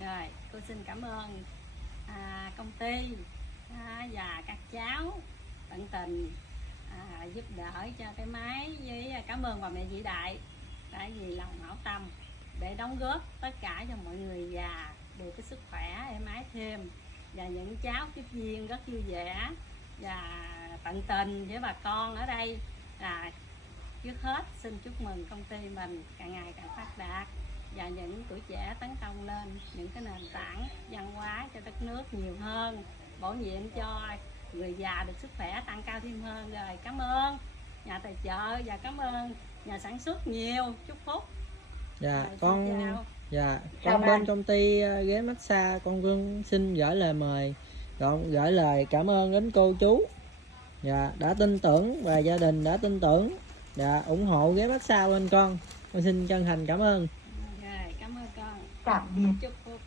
Rồi, cô xin cảm ơn công ty và các cháu tận tình giúp đỡ cho cái máy, với cảm ơn bà mẹ vĩ đại đã vì lòng hảo tâm để đóng góp tất cả cho mọi người già được cái sức khỏe êm ái thêm, và những cháu tiếp viên rất vui vẻ và tận tình với bà con ở đây. Trước hết xin chúc mừng công ty mình càng ngày càng phát đạt và những tuổi trẻ tấn công lên những cái nền tảng văn hóa cho đất nước nhiều hơn, bổ nhiệm cho người già được sức khỏe tăng cao thêm hơn. Rồi cảm ơn nhà tài trợ và cảm ơn nhà sản xuất nhiều. Chúc phúc. Dạ Rồi, con bên công ty ghế massage con xin gửi lời mời, gửi lời cảm ơn đến cô chú đã tin tưởng và gia đình đã tin tưởng ủng hộ ghế massage bên con xin chân thành cảm ơn. Rồi, cảm ơn con. Tạm biệt. Chúc phúc.